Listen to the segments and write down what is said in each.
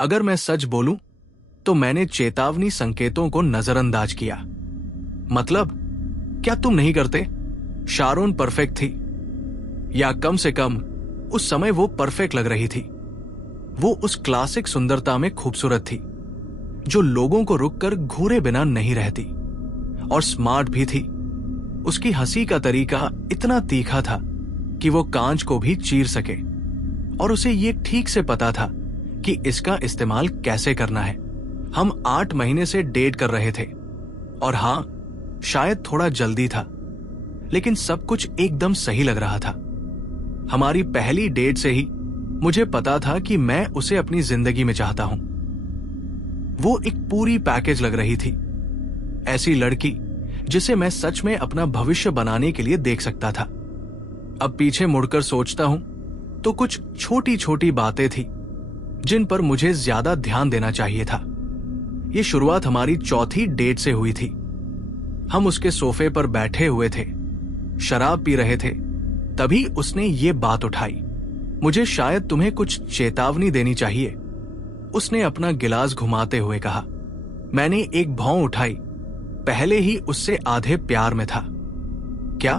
अगर मैं सच बोलूं तो मैंने चेतावनी संकेतों को नजरअंदाज किया। मतलब क्या तुम नहीं करते? शारोन परफेक्ट थी, या कम से कम उस समय वो परफेक्ट लग रही थी। वो उस क्लासिक सुंदरता में खूबसूरत थी जो लोगों को रुककर घूरे बिना नहीं रहती, और स्मार्ट भी थी। उसकी हंसी का तरीका इतना तीखा था कि वो कांच को भी चीर सके, और उसे ये ठीक से पता था कि इसका इस्तेमाल कैसे करना है। हम 8 महीने से डेट कर रहे थे, और हां, शायद थोड़ा जल्दी था, लेकिन सब कुछ एकदम सही लग रहा था। हमारी पहली डेट से ही मुझे पता था कि मैं उसे अपनी जिंदगी में चाहता हूं। वो एक पूरी पैकेज लग रही थी, ऐसी लड़की जिसे मैं सच में अपना भविष्य बनाने के लिए देख सकता था। अब पीछे मुड़कर सोचता हूं तो कुछ छोटी छोटी बातें थी जिन पर मुझे ज्यादा ध्यान देना चाहिए था। ये शुरुआत हमारी चौथी डेट से हुई थी। हम उसके सोफे पर बैठे हुए थे, शराब पी रहे थे। तभी उसने ये बात उठाई, मुझे शायद तुम्हें कुछ चेतावनी देनी चाहिए। उसने अपना गिलास घुमाते हुए कहा। मैंने एक भौं उठाई। पहले ही उससे आधे प्यार में था। क्या?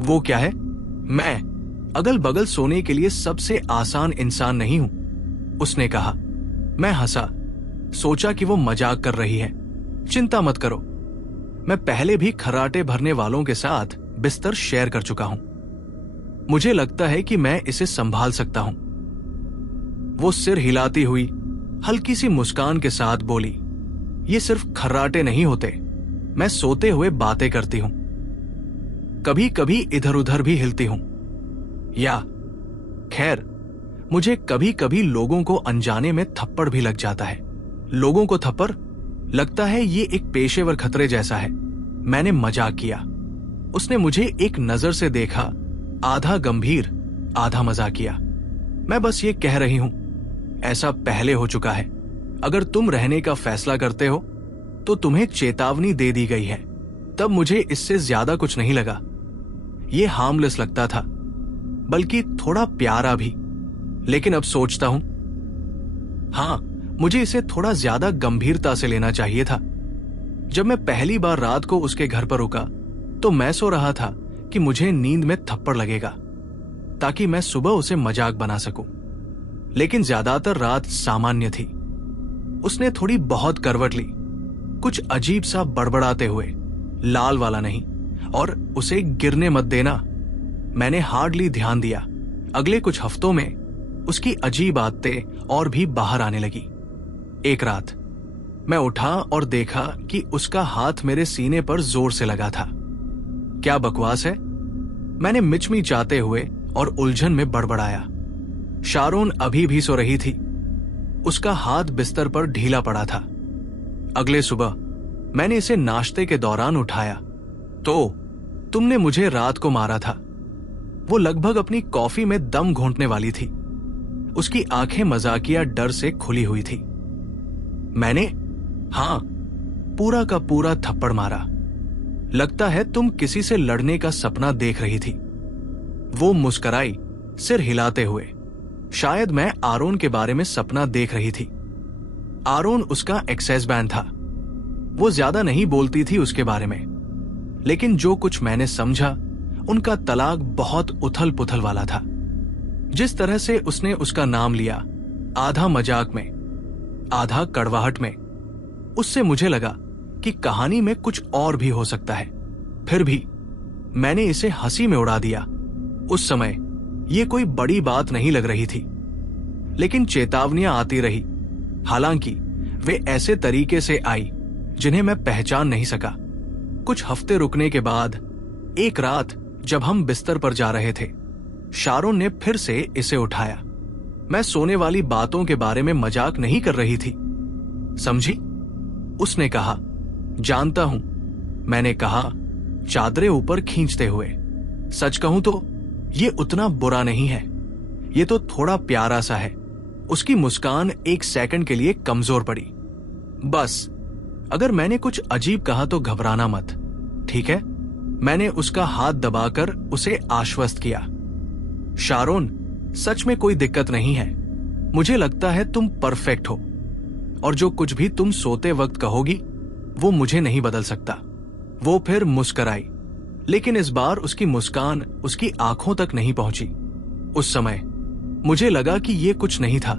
वो क्या है? मैं अगल बगल सोने के लिए सबसे आसान इंसान नहीं हूं, उसने कहा। मैं हंसा, सोचा कि वो मजाक कर रही है। चिंता मत करो, मैं पहले भी खर्राटे भरने वालों के साथ बिस्तर शेयर कर चुका हूं। मुझे लगता है कि मैं इसे संभाल सकता हूं। वो सिर हिलाती हुई हल्की सी मुस्कान के साथ बोली, ये सिर्फ खर्राटे नहीं होते, मैं सोते हुए बातें करती हूं, कभी कभी इधर उधर भी हिलती हूं। या खैर, मुझे कभी कभी लोगों को अनजाने में थप्पड़ भी लग जाता है। लोगों को थप्पड़ लगता है ये एक पेशेवर खतरे जैसा है। मैंने मजाक किया। उसने मुझे एक नजर से देखा, आधा गंभीर आधा मजाकिया। मैं बस ये कह रही हूं, ऐसा पहले हो चुका है। अगर तुम रहने का फैसला करते हो तो तुम्हें चेतावनी दे दी गई है। तब मुझे इससे ज्यादा कुछ नहीं लगा। ये हार्मलेस लगता था, बल्कि थोड़ा प्यारा भी। लेकिन अब सोचता हूं, हां, मुझे इसे थोड़ा ज्यादा गंभीरता से लेना चाहिए था। जब मैं पहली बार रात को उसके घर पर रुका तो मैं सो रहा था कि मुझे नींद में थप्पड़ लगेगा, ताकि मैं सुबह उसे मजाक बना सकूं। लेकिन ज्यादातर रात सामान्य थी। उसने थोड़ी बहुत करवट ली, कुछ अजीब सा बड़बड़ाते हुए, लाल वाला नहीं, और उसे गिरने मत देना। मैंने हार्डली ध्यान दिया। अगले कुछ हफ्तों में उसकी अजीब आदतें और भी बाहर आने लगी। एक रात मैं उठा और देखा कि उसका हाथ मेरे सीने पर जोर से लगा था। क्या बकवास है, मैंने मिचमिचाते हुए और उलझन में बड़बड़ाया। शारोन अभी भी सो रही थी। उसका हाथ बिस्तर पर ढीला पड़ा था। अगले सुबह मैंने इसे नाश्ते के दौरान उठाया। तो तुमने मुझे रात को मारा था। वो लगभग अपनी कॉफी में दम घोंटने वाली थी। उसकी आंखें मजाकिया डर से खुली हुई थी। मैंने हां पूरा का पूरा थप्पड़ मारा। लगता है तुम किसी से लड़ने का सपना देख रही थी। वो मुस्कुराई, सिर हिलाते हुए। शायद मैं आरोन के बारे में सपना देख रही थी। आरोन उसका एक्सेस बैंड था। वो ज्यादा नहीं बोलती थी उसके बारे में, लेकिन जो कुछ मैंने समझा, उनका तलाक बहुत उथल पुथल वाला था। जिस तरह से उसने उसका नाम लिया, आधा मजाक में आधा कड़वाहट में, उससे मुझे लगा कि कहानी में कुछ और भी हो सकता है। फिर भी मैंने इसे हंसी में उड़ा दिया। उस समय यह कोई बड़ी बात नहीं लग रही थी, लेकिन चेतावनियां आती रही। हालांकि वे ऐसे तरीके से आई जिन्हें मैं पहचान नहीं सका। कुछ हफ्ते रुकने के बाद एक रात जब हम बिस्तर पर जा रहे थे, शारोन ने फिर से इसे उठाया। मैं सोने वाली बातों के बारे में मजाक नहीं कर रही थी, समझी? उसने कहा। जानता हूं, मैंने कहा, चादरें ऊपर खींचते हुए। सच कहूं तो ये उतना बुरा नहीं है, ये तो थोड़ा प्यारा सा है। उसकी मुस्कान एक सेकंड के लिए कमजोर पड़ी। बस अगर मैंने कुछ अजीब कहा तो घबराना मत, ठीक है? मैंने उसका हाथ दबाकर उसे आश्वस्त किया। शारोन, सच में कोई दिक्कत नहीं है। मुझे लगता है तुम परफेक्ट हो और जो कुछ भी तुम सोते वक्त कहोगी वो मुझे नहीं बदल सकता। वो फिर मुस्कुराई, लेकिन इस बार उसकी मुस्कान उसकी आंखों तक नहीं पहुंची। उस समय मुझे लगा कि ये कुछ नहीं था।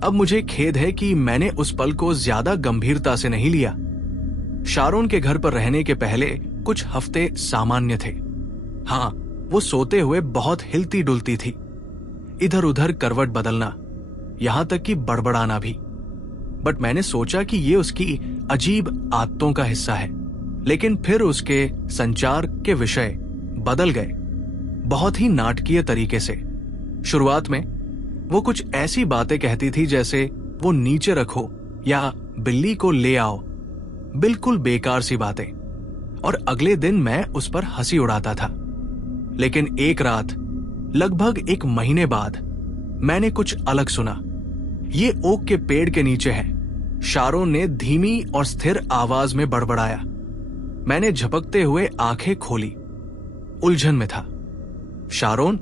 अब मुझे खेद है कि मैंने उस पल को ज्यादा गंभीरता से नहीं लिया। शारोन के घर पर रहने के पहले कुछ हफ्ते सामान्य थे। हाँ, वो सोते हुए बहुत हिलती डुलती थी, इधर उधर करवट बदलना, यहां तक कि बड़बड़ाना भी। बट मैंने सोचा कि ये उसकी अजीब आदतों का हिस्सा है। लेकिन फिर उसके संचार के विषय बदल गए, बहुत ही नाटकीय तरीके से। शुरुआत में वो कुछ ऐसी बातें कहती थी जैसे वो नीचे रखो या बिल्ली को ले आओ, बिल्कुल बेकार सी बातें, और अगले दिन मैं उस पर हंसी उड़ाता था। लेकिन एक रात लगभग 1 महीने बाद मैंने कुछ अलग सुना। ये ओक के पेड़ के नीचे है, शारोन ने धीमी और स्थिर आवाज में बड़बड़ाया। मैंने झपकते हुए आंखें खोली, उलझन में था। शारोन?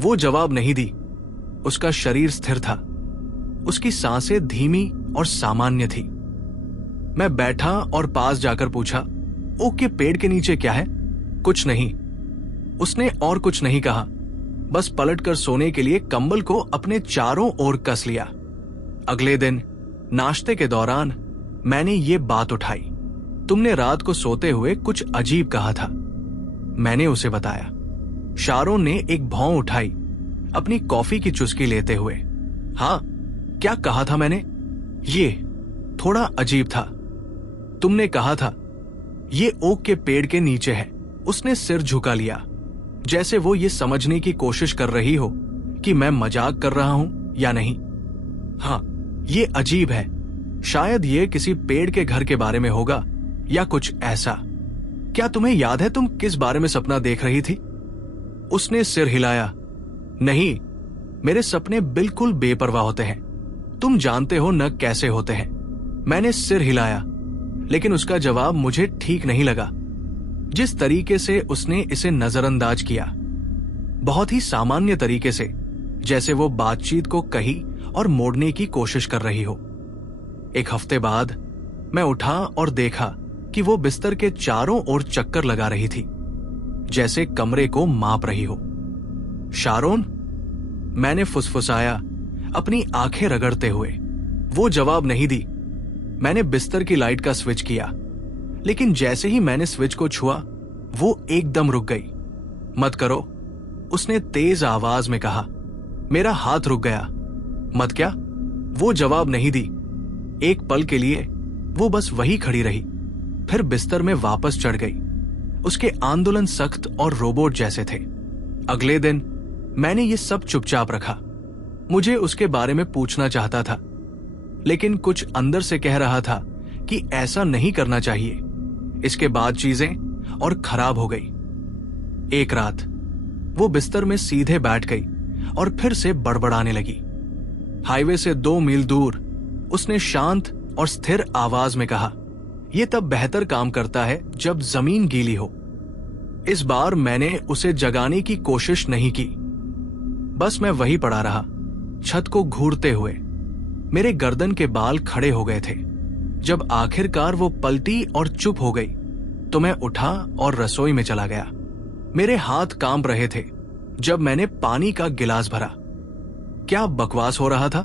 वो जवाब नहीं दी। उसका शरीर स्थिर था, उसकी सांसें धीमी और सामान्य थी। मैं बैठा और पास जाकर पूछा, ओक के पेड़ के नीचे क्या है? कुछ नहीं, उसने और कुछ नहीं कहा, बस पलटकर सोने के लिए कंबल को अपने चारों ओर कस लिया। अगले दिन नाश्ते के दौरान मैंने ये बात उठाई, तुमने रात को सोते हुए कुछ अजीब कहा था। मैंने उसे बताया। शारोन ने एक भौं उठाई, अपनी कॉफी की चुस्की लेते हुए। हाँ, क्या कहा था मैंने? ये थोड़ा अजीब था। तुमने कहा था ये ओक के पेड़ के नीचे है। उसने सिर झुका लिया, जैसे वो ये समझने की कोशिश कर रही हो कि मैं मजाक कर रहा हूं या नहीं। हाँ, ये अजीब है। शायद ये किसी पेड़ के घर के बारे में होगा या कुछ ऐसा। क्या तुम्हें याद है तुम किस बारे में सपना देख रही थी? उसने सिर हिलाया। नहीं, मेरे सपने बिल्कुल बेपरवाह होते हैं, तुम जानते हो न कैसे होते हैं। मैंने सिर हिलाया, लेकिन उसका जवाब मुझे ठीक नहीं लगा। जिस तरीके से उसने इसे नजरअंदाज किया, बहुत ही सामान्य तरीके से, जैसे वो बातचीत को कही और मोड़ने की कोशिश कर रही हो। 1 हफ्ते बाद मैं उठा और देखा कि वो बिस्तर के चारों ओर चक्कर लगा रही थी, जैसे कमरे को माप रही हो। शारोन? मैंने फुसफुसाया, अपनी आंखें रगड़ते हुए। वो जवाब नहीं दी। मैंने बिस्तर की लाइट का स्विच किया, लेकिन जैसे ही मैंने स्विच को छुआ, वो एकदम रुक गई। मत करो, उसने तेज आवाज में कहा। मेरा हाथ रुक गया। मत क्या? वो जवाब नहीं दी। एक पल के लिए वो बस वही खड़ी रही, फिर बिस्तर में वापस चढ़ गई। उसके आंदोलन सख्त और रोबोट जैसे थे। अगले दिन मैंने ये सब चुपचाप रखा। मुझे उसके बारे में पूछना चाहता था, लेकिन कुछ अंदर से कह रहा था कि ऐसा नहीं करना चाहिए। इसके बाद चीजें और खराब हो गई। एक रात वो बिस्तर में सीधे बैठ गई और फिर से बड़बड़ाने लगी। हाईवे से 2 मील दूर उसने शांत और स्थिर आवाज में कहा, यह तब बेहतर काम करता है जब जमीन गीली हो। इस बार मैंने उसे जगाने की कोशिश नहीं की, बस मैं वही पड़ा रहा, छत को घूरते हुए। मेरे गर्दन के बाल खड़े हो गए थे। जब आखिरकार वो पलटी और चुप हो गई तो मैं उठा और रसोई में चला गया। मेरे हाथ कांप रहे थे जब मैंने पानी का गिलास भरा। क्या बकवास हो रहा था?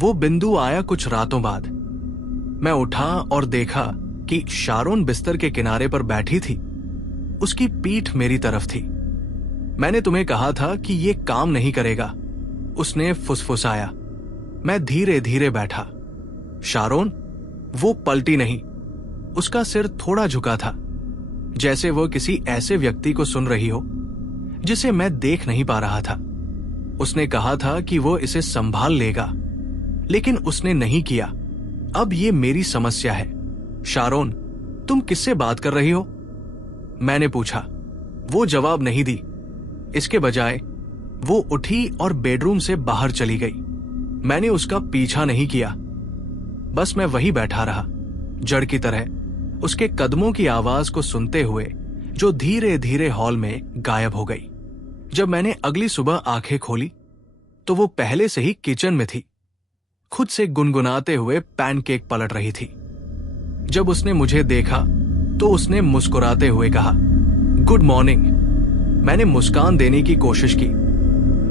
वो बिंदु आया कुछ रातों बाद। मैं उठा और देखा कि शारोन बिस्तर के किनारे पर बैठी थी। उसकी पीठ मेरी तरफ थी। मैंने तुम्हें कहा था कि ये काम नहीं करेगा, उसने फुसफुसाया। मैं धीरे धीरे बैठा। शारोन? वो पलटी नहीं। उसका सिर थोड़ा झुका था, जैसे वो किसी ऐसे व्यक्ति को सुन रही हो जिसे मैं देख नहीं पा रहा था। उसने कहा था कि वो इसे संभाल लेगा, लेकिन उसने नहीं किया। अब ये मेरी समस्या है। शारोन, तुम किससे बात कर रही हो? मैंने पूछा। वो जवाब नहीं दी। इसके बजाय वो उठी और बेडरूम से बाहर चली गई। मैंने उसका पीछा नहीं किया, बस मैं वही बैठा रहा, जड़ की तरह, उसके कदमों की आवाज को सुनते हुए, जो धीरे धीरे हॉल में गायब हो गई। जब मैंने अगली सुबह आंखें खोली तो वो पहले से ही किचन में थी, खुद से गुनगुनाते हुए पैनकेक पलट रही थी। जब उसने मुझे देखा तो उसने मुस्कुराते हुए कहा, गुड मॉर्निंग। मैंने मुस्कान देने की कोशिश की,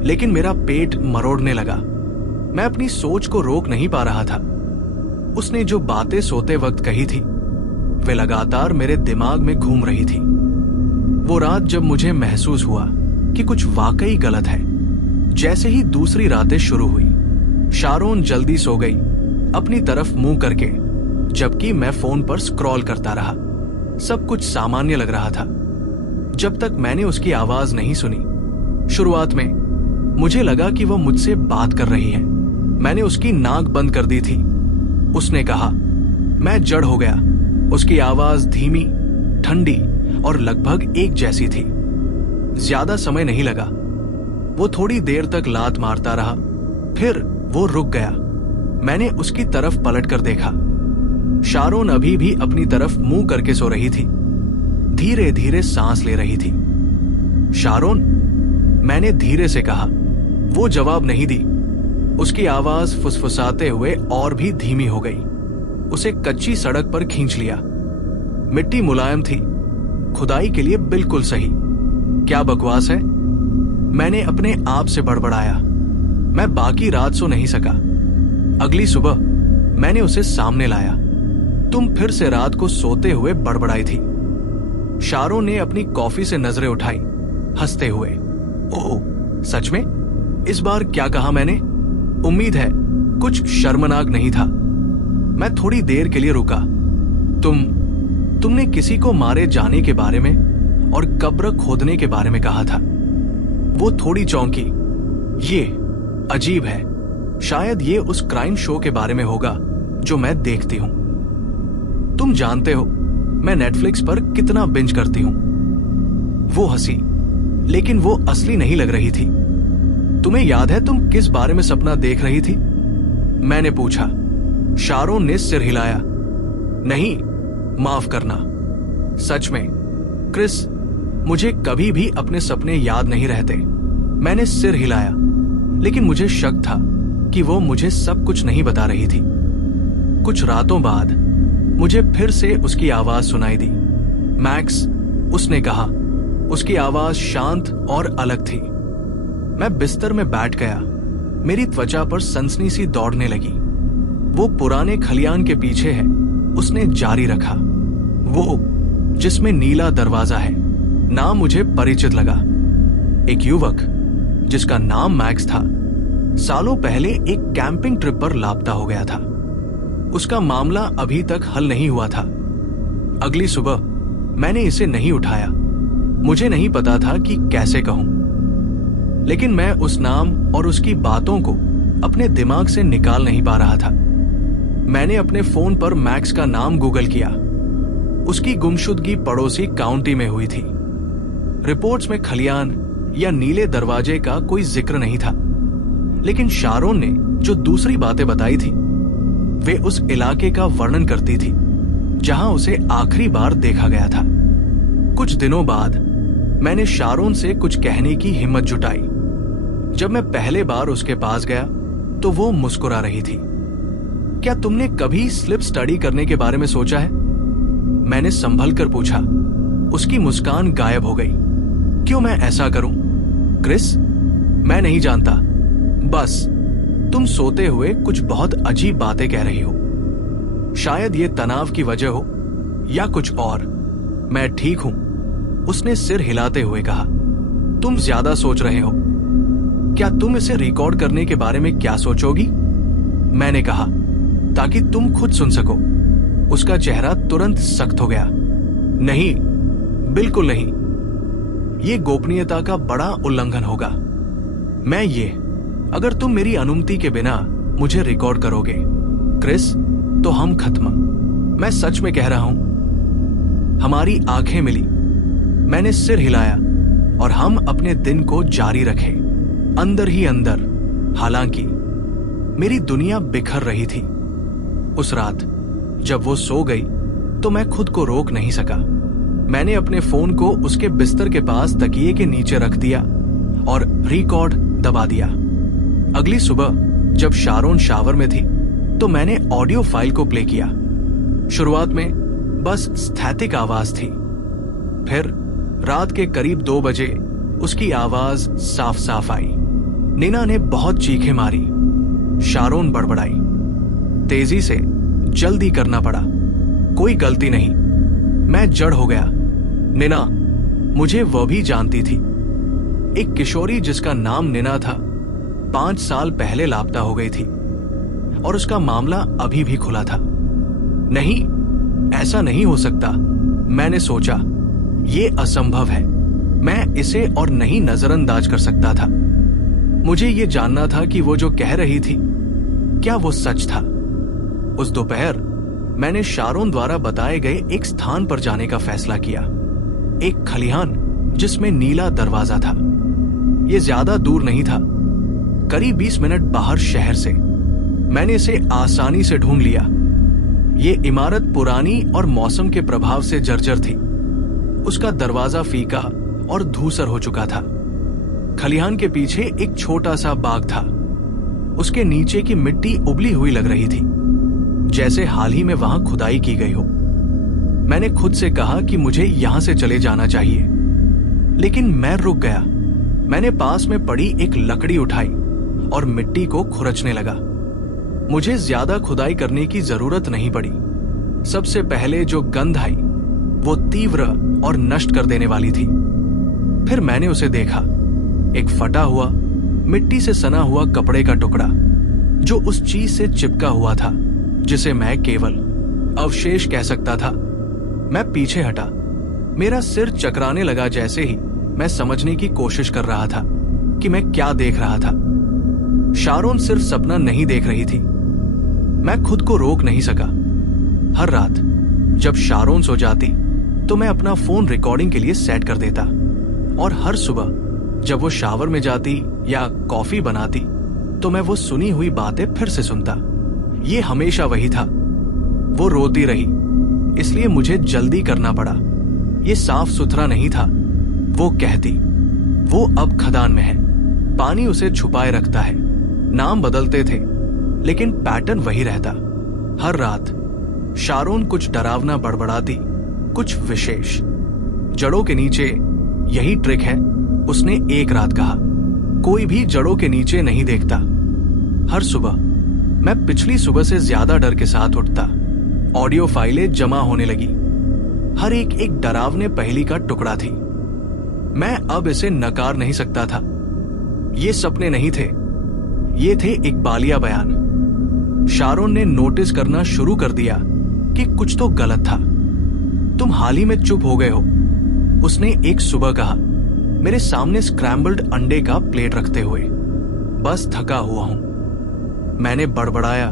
लेकिन मेरा पेट मरोड़ने लगा। मैं अपनी सोच को रोक नहीं पा रहा था। उसने जो बातें सोते वक्त कही थी वे लगातार मेरे दिमाग में घूम रही थी। वो रात जब मुझे महसूस हुआ कि कुछ वाकई गलत है, जैसे ही दूसरी रातें शुरू हुई। शारोन जल्दी सो गई, अपनी तरफ मुंह करके, जबकि मैं फोन पर स्क्रॉल करता रहा। सब कुछ सामान्य लग रहा था जब तक मैंने उसकी आवाज नहीं सुनी। शुरुआत में मुझे लगा कि वह मुझसे बात कर रही है। मैंने उसकी नाक बंद कर दी थी। उसने कहा, मैं जड़ हो गया। उसकी आवाज धीमी, ठंडी और लगभग एक जैसी थी। ज्यादा समय नहीं लगा। वो थोड़ी देर तक लात मारता रहा, फिर वो रुक गया। मैंने उसकी तरफ पलट कर देखा। शारोन अभी भी अपनी तरफ मुंह करके सो रही थी, धीरे धीरे सांस ले रही थी। शारोन, मैंने धीरे से कहा। वो जवाब नहीं दी। उसकी आवाज फुसफुसाते हुए और भी धीमी हो गई। उसे कच्ची सड़क पर खींच लिया। मिट्टी मुलायम थी, खुदाई के लिए बिल्कुल सही। क्या बकवास है, मैंने अपने आप से बड़बड़ाया। मैं बाकी रात सो नहीं सका। अगली सुबह मैंने उसे सामने लाया। तुम फिर से रात को सोते हुए बड़बड़ाई थी। शारोन ने अपनी कॉफी से नजरें उठाई, हंसते हुए। ओह, सच में? इस बार क्या कहा मैंने? उम्मीद है कुछ शर्मनाक नहीं था। मैं थोड़ी देर के लिए रुका। तुमने किसी को मारे जाने के बारे में और कब्र खोदने के बारे में कहा था। वो थोड़ी चौंकी। ये अजीब है। शायद ये उस क्राइम शो के बारे में होगा जो मैं देखती हूं। तुम जानते हो मैं नेटफ्लिक्स पर कितना बिंज करती हूं। वो हंसी, लेकिन वो असली नहीं लग रही थी। तुम्हें याद है तुम किस बारे में सपना देख रही थी? मैंने पूछा। शारोन ने सिर हिलाया। नहीं, माफ करना। सच में क्रिस, मुझे कभी भी अपने सपने याद नहीं रहते। मैंने सिर हिलाया, लेकिन मुझे शक था कि वो मुझे सब कुछ नहीं बता रही थी। कुछ रातों बाद मुझे फिर से उसकी आवाज सुनाई दी। मैक्स, उसने कहा। उसकी आवाज शांत और अलग थी। मैं बिस्तर में बैठ गया। मेरी त्वचा पर सनसनी सी दौड़ने लगी। वो पुराने खलियान के पीछे है, उसने जारी रखा। वो जिसमें नीला दरवाजा है। नाम मुझे परिचित लगा। एक युवक जिसका नाम मैक्स था, सालों पहले एक कैंपिंग ट्रिप पर लापता हो गया था। उसका मामला अभी तक हल नहीं हुआ था। अगली सुबह मैंने इसे नहीं उठाया। मुझे नहीं पता था कि कैसे कहूं, लेकिन मैं उस नाम और उसकी बातों को अपने दिमाग से निकाल नहीं पा रहा था। मैंने अपने फोन पर मैक्स का नाम गूगल किया। उसकी गुमशुदगी पड़ोसी काउंटी में हुई थी। रिपोर्ट्स में खलियान या नीले दरवाजे का कोई जिक्र नहीं था, लेकिन शारोन ने जो दूसरी बातें बताई थी वे उस इलाके का वर्णन करती थी जहां उसे आखिरी बार देखा गया था। कुछ दिनों बाद मैंने शारोन से कुछ कहने की हिम्मत जुटाई। जब मैं पहले बार उसके पास गया तो वो मुस्कुरा रही थी। क्या तुमने कभी स्लिप स्टडी करने के बारे में सोचा है? मैंने संभल कर पूछा। उसकी मुस्कान गायब हो गई। क्यों मैं ऐसा करूं? क्रिस, मैं नहीं जानता। बस तुम सोते हुए कुछ बहुत अजीब बातें कह रही हो। शायद ये तनाव की वजह हो या कुछ और। मैं ठीक हूं, उसने सिर हिलाते हुए कहा। तुम ज्यादा सोच रहे हो। क्या तुम इसे रिकॉर्ड करने के बारे में क्या सोचोगी? मैंने कहा, ताकि तुम खुद सुन सको। उसका चेहरा तुरंत सख्त हो गया। नहीं, बिल्कुल नहीं। ये गोपनीयता का बड़ा उल्लंघन होगा। अगर तुम मेरी अनुमति के बिना मुझे रिकॉर्ड करोगे क्रिस, तो हम खत्म। मैं सच में कह रहा हूं। हमारी आंखें मिली। मैंने सिर हिलाया और हम अपने दिन को जारी रखे, अंदर ही अंदर। हालांकि मेरी दुनिया बिखर रही थी। उस रात जब वो सो गई तो मैं खुद को रोक नहीं सका। मैंने अपने फोन को उसके बिस्तर के पास तकिए के नीचे रख दिया और रिकॉर्ड दबा दिया। अगली सुबह जब शारोन शावर में थी तो मैंने ऑडियो फाइल को प्ले किया। शुरुआत में बस स्थैतिक आवाज थी, फिर रात के करीब 2 बजे उसकी आवाज साफ साफ आई। नीना ने बहुत चीखें मारी। शारोन बड़बड़ाई, तेजी से जल्दी करना पड़ा, कोई गलती नहीं। मैं जड़ हो गया। नीना, मुझे वह भी जानती थी। एक किशोरी जिसका नाम नीना था 5 साल पहले लापता हो गई थी और उसका मामला अभी भी खुला था। नहीं, ऐसा नहीं हो सकता। मैंने सोचा, ये असंभव है। मैं इसे और नहीं नजरअंदाज कर सकता था। मुझे ये जानना था कि वो जो कह रही थी क्या वो सच था। उस दोपहर मैंने शारोन द्वारा बताए गए एक स्थान पर जाने का फैसला किया, एक खलिहान जिसमें नीला दरवाजा था। ये ज्यादा दूर नहीं था, करीब 20 मिनट बाहर शहर से। मैंने इसे आसानी से ढूंढ लिया। ये इमारत पुरानी और मौसम के प्रभाव से जर्जर थी। उसका दरवाजा फीका और धूसर हो चुका था। खलिहान के पीछे एक छोटा सा बाग था। उसके नीचे की मिट्टी उबली हुई लग रही थी, जैसे हाल ही में वहां खुदाई की गई हो। मैंने खुद से कहा कि मुझे यहां से चले जाना चाहिए, लेकिन मैं रुक गया। मैंने पास में पड़ी एक लकड़ी उठाई और मिट्टी को खुरचने लगा। मुझे ज्यादा खुदाई करने की जरूरत नहीं पड़ी। सबसे पहले जो गंध आई वो तीव्र और नष्ट कर देने वाली थी। फिर मैंने उसे देखा, एक फटा हुआ मिट्टी से सना हुआ कपड़े का टुकड़ा जो उस चीज से चिपका हुआ था जिसे मैं केवल अवशेष कह सकता था। मैं पीछे हटा। मेरा सिर चकराने लगा जैसे ही मैं समझने की कोशिश कर रहा था कि मैं क्या देख रहा था। शारोन सिर्फ सपना नहीं देख रही थी। मैं खुद को रोक नहीं सका। हर रात जब शारोन सो जाती तो मैं अपना फोन रिकॉर्डिंग के लिए सेट कर देता, और हर सुबह जब वो शावर में जाती या कॉफी बनाती तो मैं वो सुनी हुई बातें फिर से सुनता। ये हमेशा वही था। वो रोती रही, इसलिए मुझे जल्दी करना पड़ा। ये साफ सुथरा नहीं था। वो कहती, वो अब खदान में है, पानी उसे छुपाए रखता है। नाम बदलते थे लेकिन पैटर्न वही रहता। हर रात शारोन कुछ डरावना बड़बड़ाती, कुछ विशेष। जड़ों के नीचे यही ट्रिक है, उसने एक रात कहा। कोई भी जड़ों के नीचे नहीं देखता। हर सुबह मैं पिछली सुबह से ज्यादा डर के साथ उठता। ऑडियो फाइलें जमा होने लगी। हर एक डरावने पहेली का टुकड़ा थी। मैं अब इसे नकार नहीं सकता था। ये सपने नहीं थे, ये थे एक बालिया बयान। शारोन ने नोटिस करना शुरू कर दिया कि कुछ तो गलत था। तुम हाल ही में चुप हो गए हो, उसने एक सुबह कहा, मेरे सामने स्क्रैम्बल्ड अंडे का प्लेट रखते हुए। बस थका हुआ हूं, मैंने बड़बड़ाया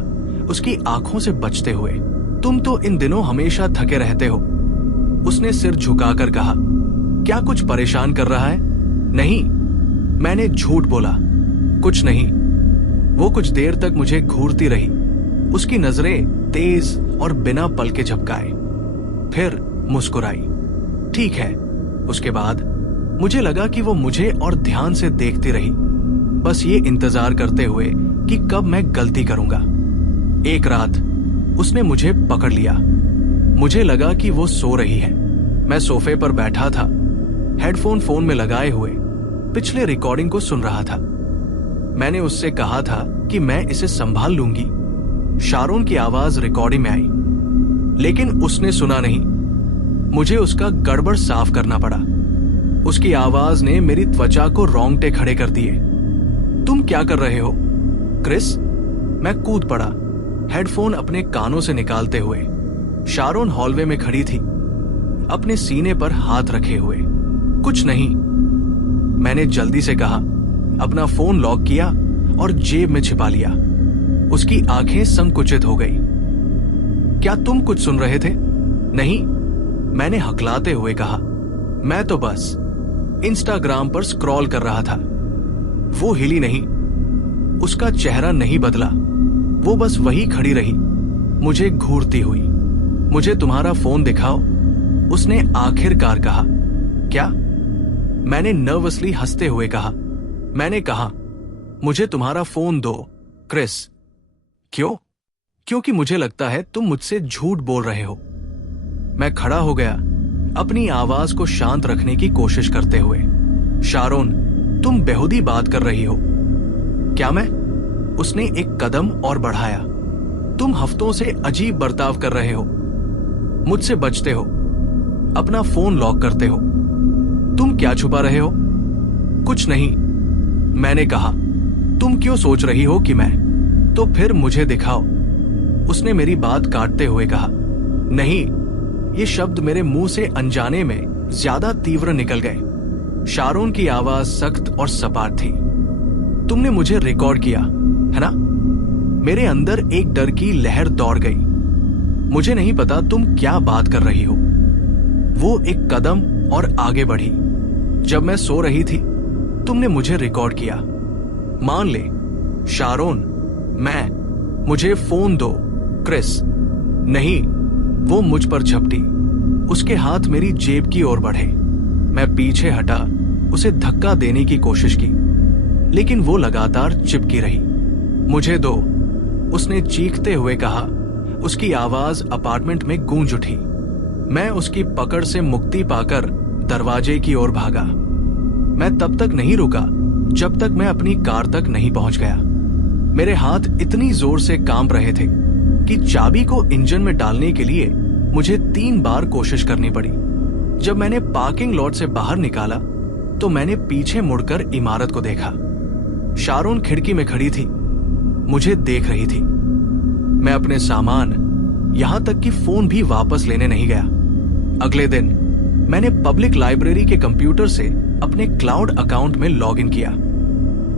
उसकी आंखों से बचते हुए। तुम तो इन दिनों हमेशा थके रहते हो, उसने सिर झुकाकर कहा। क्या कुछ परेशान कर रहा है? नहीं, मैंने झूठ बोला। कुछ नहीं। वो कुछ देर तक मुझे घूरती रही, उसकी नजरें तेज और बिना पल के झपकाए, फिर मुस्कुराई। ठीक है। उसके बाद मुझे लगा कि वो मुझे और ध्यान से देखती रही, बस ये इंतजार करते हुए कि कब मैं गलती करूंगा। एक रात उसने मुझे पकड़ लिया। मुझे लगा कि वो सो रही है। मैं सोफे पर बैठा था, हेडफोन फोन में लगाए हुए पिछले रिकॉर्डिंग को सुन रहा था। मैंने उससे कहा था कि मैं इसे संभाल लूंगी। शारोन की आवाज रिकॉर्डिंग में आई, लेकिन उसने सुना नहीं। मुझे उसका गड़बड़ साफ करना पड़ा। उसकी आवाज ने मेरी त्वचा को रोंगटे खड़े कर दिए। तुम क्या कर रहे हो, क्रिस? मैं कूद पड़ा, हेडफोन अपने कानों से निकालते हुए। शारोन हॉलवे में खड़ी थी, अपने सीने पर हाथ रखे हुए। कुछ नहीं, मैंने जल्दी से कहा। अपना फोन लॉक किया और जेब में छिपा लिया। उसकी आंखें संकुचित हो गई। क्या तुम कुछ सुन रहे थे? नहीं, मैंने हकलाते हुए कहा। मैं तो बस इंस्टाग्राम पर स्क्रॉल कर रहा था। वो हिली नहीं, उसका चेहरा नहीं बदला, वो बस वही खड़ी रही, मुझे घूरती हुई। मुझे तुम्हारा फोन दिखाओ, उसने आखिरकार कहा। क्या? मैंने नर्वसली हंसते हुए कहा। मैंने कहा, मुझे तुम्हारा फोन दो, क्रिस। क्यों? क्योंकि मुझे लगता है तुम मुझसे झूठ बोल रहे हो। मैं खड़ा हो गया, अपनी आवाज को शांत रखने की कोशिश करते हुए। शारोन, तुम बेहुदी बात कर रही हो। क्या मैं? उसने एक कदम और बढ़ाया। तुम हफ्तों से अजीब बर्ताव कर रहे हो, मुझसे बचते हो, अपना फोन लॉक करते हो। तुम क्या छुपा रहे हो? कुछ नहीं, मैंने कहा। तुम क्यों सोच रही हो कि मैं? तो फिर मुझे दिखाओ, उसने मेरी बात काटते हुए कहा। नहीं, ये शब्द मेरे मुंह से अनजाने में ज्यादा तीव्र निकल गए। शारोन की आवाज सख्त और सपाट थी। तुमने मुझे रिकॉर्ड किया, है ना? मेरे अंदर एक डर की लहर दौड़ गई। मुझे नहीं पता तुम क्या बात कर रही हो। वो एक कदम और आगे बढ़ी। जब मैं सो रही थी, तुमने मुझे रिकॉर्ड किया। मान ले, शारोन, मुझे फोन दो, क्रिस। नहीं, वो मुझ पर झपटी। उसके हाथ मेरी जेब की ओर बढ़े। मैं पीछे हटा, उसे धक्का देने की कोशिश की, लेकिन वो लगातार चिपकी रही। मुझे दो, उसने चीखते हुए कहा। उसकी आवाज अपार्टमेंट में गूंज उठी। मैं उसकी पकड़ से मुक्ति पाकर दरवाजे की ओर भागा। मैं तब तक नहीं रुका जब तक मैं अपनी कार तक नहीं पहुंच गया। मेरे हाथ इतनी जोर से कांप रहे थे कि चाबी को इंजन में डालने के लिए मुझे 3 बार कोशिश करनी पड़ी। जब मैंने पार्किंग लॉट से बाहर निकाला तो मैंने पीछे मुड़कर इमारत को देखा। शारोन खिड़की में खड़ी थी, मुझे देख रही थी। मैं अपने सामान, यहां तक कि फोन भी वापस लेने नहीं गया। अगले दिन मैंने पब्लिक लाइब्रेरी के कंप्यूटर से अपने क्लाउड अकाउंट में लॉगिन किया।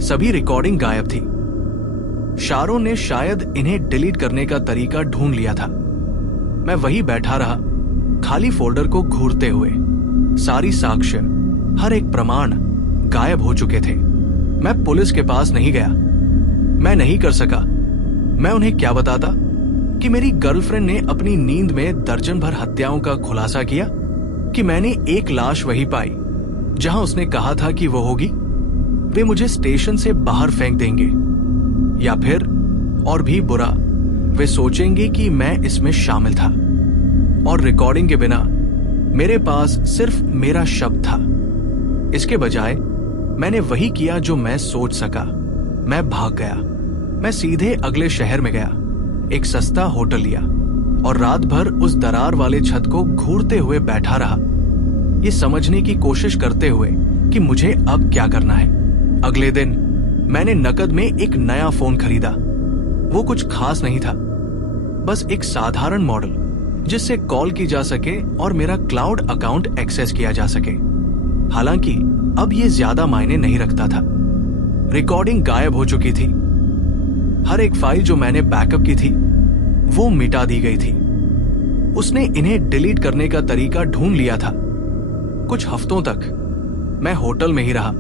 सभी रिकॉर्डिंग गायब थी। शारोन ने शायद इन्हें डिलीट करने का तरीका ढूंढ लिया था। मैं वहीं बैठा रहा, खाली फोल्डर को घूरते हुए। सारी साक्ष्य, हर एक प्रमाण गायब हो चुके थे। मैं पुलिस के पास नहीं गया। मैं नहीं कर सका। मैं उन्हें क्या बताता कि मेरी गर्लफ्रेंड ने अपनी नींद में दर्जन भर हत्याओं का खुलासा किया, कि मैंने एक लाश वही पाई जहां उसने कहा था कि वो होगी। वे मुझे स्टेशन से बाहर फेंक देंगे, या फिर और भी बुरा, वे सोचेंगे कि मैं इसमें शामिल था। और रिकॉर्डिंग के बिना मेरे पास सिर्फ मेरा शब्द था। इसके बजाय मैंने वही किया जो मैं सोच सका। मैं भाग गया। मैं सीधे अगले शहर में गया, एक सस्ता होटल लिया और रात भर उस दरार वाले छत को घूरते हुए बैठा रहा, ये समझने की कोशिश करते हुए कि मुझे अब क्या करना है। अगले दिन मैंने नकद में एक नया फोन खरीदा। वो कुछ खास नहीं था, बस एक साधारण मॉडल जिससे कॉल की जा सके और मेरा क्लाउड अकाउंट एक्सेस किया जा सके। हालांकि अब ये ज्यादा मायने नहीं रखता था। रिकॉर्डिंग गायब हो चुकी थी। हर एक फाइल जो मैंने बैकअप की थी वो मिटा दी गई थी। उसने इन्हें डिलीट करने का तरीका ढूंढ लिया था। कुछ हफ्तों तक मैं होटल में ही रहा,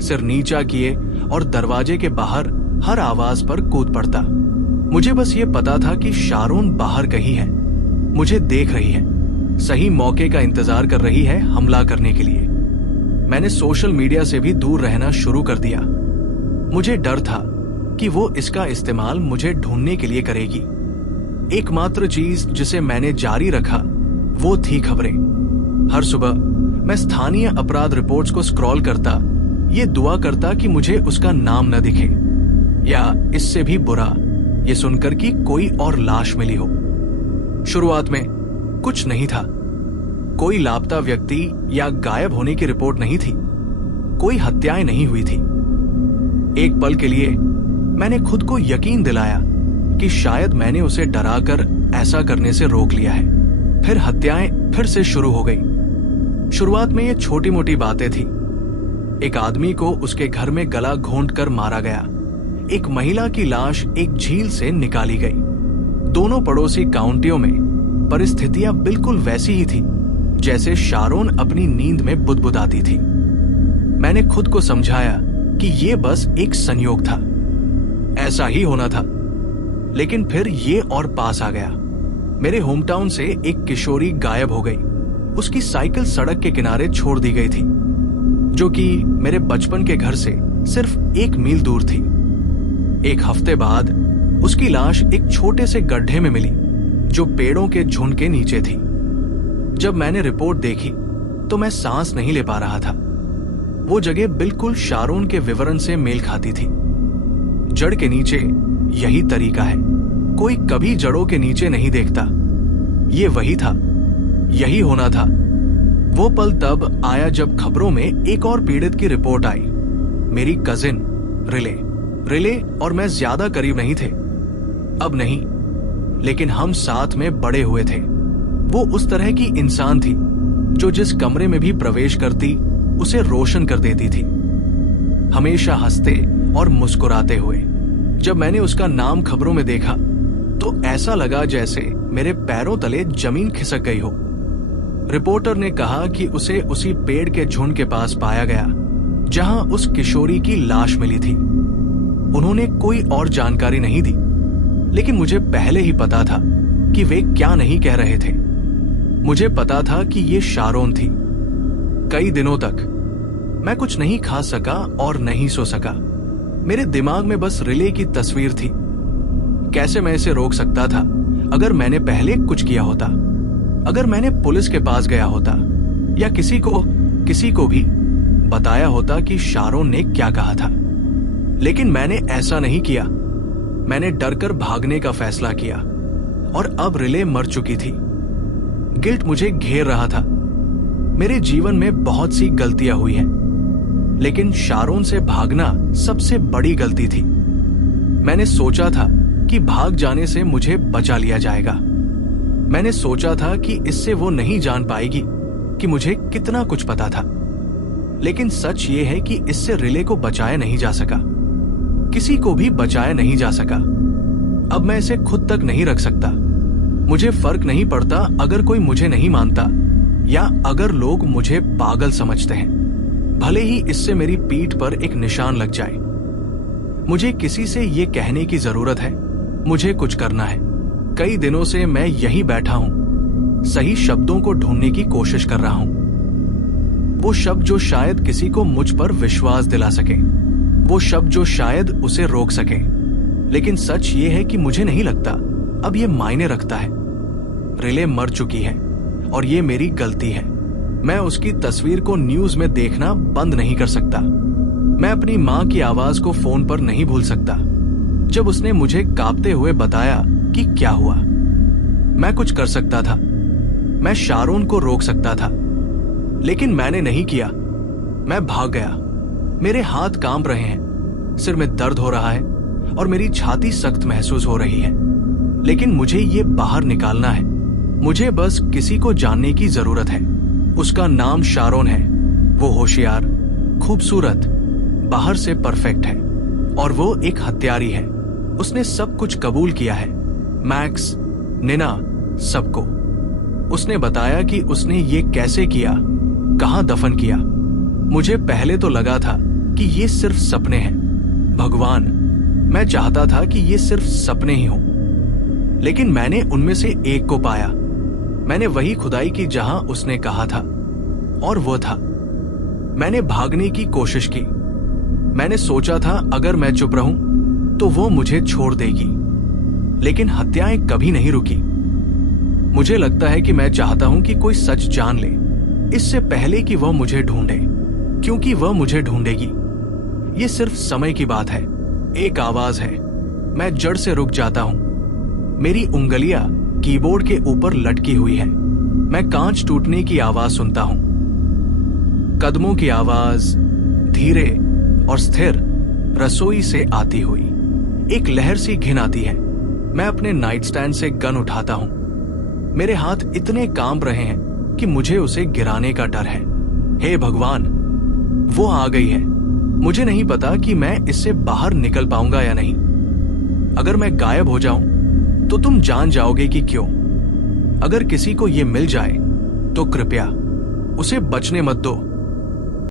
सिर नीचा किए और दरवाजे के बाहर हर आवाज पर कूद पड़ता। मुझे बस ये पता था कि शारोन बाहर कहीं है, मुझे देख रही है, सही मौके का इंतजार कर रही है हमला करने के लिए। मैंने सोशल मीडिया से भी दूर रहना शुरू कर दिया। मुझे डर था कि वो इसका इस्तेमाल मुझे ढूंढने के लिए करेगी। एकमात्र चीज जिसे मैंने जारी रखा वो थी खबरें। हर सुबह मैं स्थानीय अपराध रिपोर्ट्स को स्क्रॉल करता, ये दुआ करता कि मुझे उसका नाम न दिखे, या इससे भी बुरा, ये सुनकर कि कोई और लाश मिली हो। शुरुआत में कुछ नहीं था। कोई लापता व्यक्ति या गायब होने की रिपोर्ट नहीं थी। कोई हत्याएं नहीं हुई थी। एक पल के लिए मैंने खुद को यकीन दिलाया कि शायद मैंने उसे डराकर ऐसा करने से रोक लिया है। फिर हत्याएं फिर से शुरू हो गई। शुरुआत में ये छोटी मोटी बातें थी। एक आदमी को उसके घर में गला घोंटकर मारा गया। एक महिला की लाश एक झील से निकाली गई। दोनों पड़ोसी काउंटियों में परिस्थितियां बिल्कुल वैसी ही थी जैसे शारोन अपनी नींद में बुदबुदाती थी। मैंने खुद को समझाया कि ये बस एक संयोग था, ऐसा ही होना था। लेकिन फिर ये और पास आ गया। मेरे होमटाउन से एक किशोरी गायब हो गई। उसकी साइकिल सड़क के किनारे छोड़ दी गई थी, जो कि मेरे बचपन के घर से सिर्फ 1 मील दूर थी। एक हफ्ते बाद उसकी लाश एक छोटे से गड्ढे में मिली जो पेड़ों के झुंड के नीचे थी। जब मैंने रिपोर्ट देखी तो मैं सांस नहीं ले पा रहा था। वो जगह बिल्कुल शारोन के विवरण से मेल खाती थी। जड़ के नीचे यही तरीका है, कोई कभी जड़ों के नीचे नहीं देखता। ये वही था, यही होना था। वो पल तब आया जब खबरों में एक और पीड़ित की रिपोर्ट आई। मेरी कजिन रिले और मैं ज्यादा करीब नहीं थे, अब नहीं, लेकिन हम साथ में बड़े हुए थे। वो उस तरह की इंसान थी जो जिस कमरे में भी प्रवेश करती उसे रोशन कर देती थी, हमेशा हंसते और मुस्कुराते हुए। जब मैंने उसका नाम खबरों में देखा तो ऐसा लगा जैसे मेरे पैरों तले जमीन खिसक गई हो। रिपोर्टर ने कहा कि उसे उसी पेड़ के झुंड के पास पाया गया जहां उस किशोरी की लाश मिली थी। उन्होंने कोई और जानकारी नहीं दी, लेकिन मुझे पहले ही पता था कि वे क्या नहीं कह रहे थे। मुझे पता था कि ये शारोन थी। कई दिनों तक मैं कुछ नहीं खा सका और नहीं सो सका। मेरे दिमाग में बस रिले की तस्वीर थी। कैसे मैं इसे रोक सकता था? अगर मैंने पहले कुछ किया होता, अगर मैंने पुलिस के पास गया होता या किसी को भी बताया होता कि शारोन ने क्या कहा था। लेकिन मैंने ऐसा नहीं किया। मैंने डरकर भागने का फैसला किया और अब रिले मर चुकी थी। गिल्ट मुझे घेर रहा था। मेरे जीवन में बहुत सी गलतियां हुई हैं, लेकिन शारोन से भागना सबसे बड़ी गलती थी। मैंने सोचा था कि भाग जाने से मुझे बचा लिया जाएगा। मैंने सोचा था कि इससे वो नहीं जान पाएगी कि मुझे कितना कुछ पता था। लेकिन सच ये है कि इससे रिले को बचाया नहीं जा सका, किसी को भी बचाया नहीं जा सका। अब मैं इसे खुद तक नहीं रख सकता। मुझे फर्क नहीं पड़ता अगर कोई मुझे नहीं मानता या अगर लोग मुझे पागल समझते हैं, भले ही इससे मेरी पीठ पर एक निशान लग जाए। मुझे किसी से ये कहने की जरूरत है, मुझे कुछ करना है। कई दिनों से मैं यहीं बैठा हूं, सही शब्दों को ढूंढने की कोशिश कर रहा हूं, वो शब्द जो शायद किसी को मुझ पर विश्वास दिला सके, वो शब्द जो शायद उसे रोक सके। लेकिन सच ये है कि मुझे नहीं लगता अब ये मायने रखता है। रिले मर चुकी है और ये मेरी गलती है। मैं उसकी तस्वीर को न्यूज में देखना बंद नहीं कर सकता। मैं अपनी मां की आवाज को फोन पर नहीं भूल सकता जब उसने मुझे कांपते हुए बताया कि क्या हुआ। मैं कुछ कर सकता था, मैं शारोन को रोक सकता था, लेकिन मैंने नहीं किया। मैं भाग गया। मेरे हाथ कांप रहे हैं, सिर में दर्द हो रहा है और मेरी छाती सख्त महसूस हो रही है, लेकिन मुझे ये बाहर निकालना है। मुझे बस किसी को जानने की जरूरत है। उसका नाम शारोन है। वो होशियार, खूबसूरत, बाहर से परफेक्ट है और वो एक हत्यारी है। उसने सब कुछ कबूल किया है, मैक्स, निना, सबको। उसने बताया कि उसने ये कैसे किया, कहां दफन किया। मुझे पहले तो लगा था कि ये सिर्फ सपने हैं। भगवान, मैं चाहता था कि ये सिर्फ सपने ही हों, लेकिन मैंने उनमें से एक को पाया। मैंने वही खुदाई की जहां उसने कहा था, और वो था। मैंने भागने की कोशिश की। मैंने सोचा था अगर मैं चुप रहूं तो वो मुझे छोड़ देगी, लेकिन हत्याएं कभी नहीं रुकी। मुझे लगता है कि मैं चाहता हूं कि कोई सच जान ले इससे पहले कि वह मुझे ढूंढे, क्योंकि वह मुझे ढूंढेगी। ये सिर्फ समय की बात है। एक आवाज है, मैं जड़ से रुक जाता हूं। मेरी उंगलियां कीबोर्ड के ऊपर लटकी हुई है। मैं कांच टूटने की आवाज सुनता हूं, कदमों की आवाज, धीरे और स्थिर, रसोई से आती हुई। एक लहर सी घिन आती है। मैं अपने नाइट स्टैंड से गन उठाता हूं। मेरे हाथ इतने कांप रहे हैं कि मुझे उसे गिराने का डर है। हे भगवान, वो आ गई है। मुझे नहीं पता कि मैं इससे बाहर निकल पाऊंगा या नहीं। अगर मैं गायब हो जाऊं तो तुम जान जाओगे कि क्यों। अगर किसी को ये मिल जाए तो कृपया उसे बचने मत दो।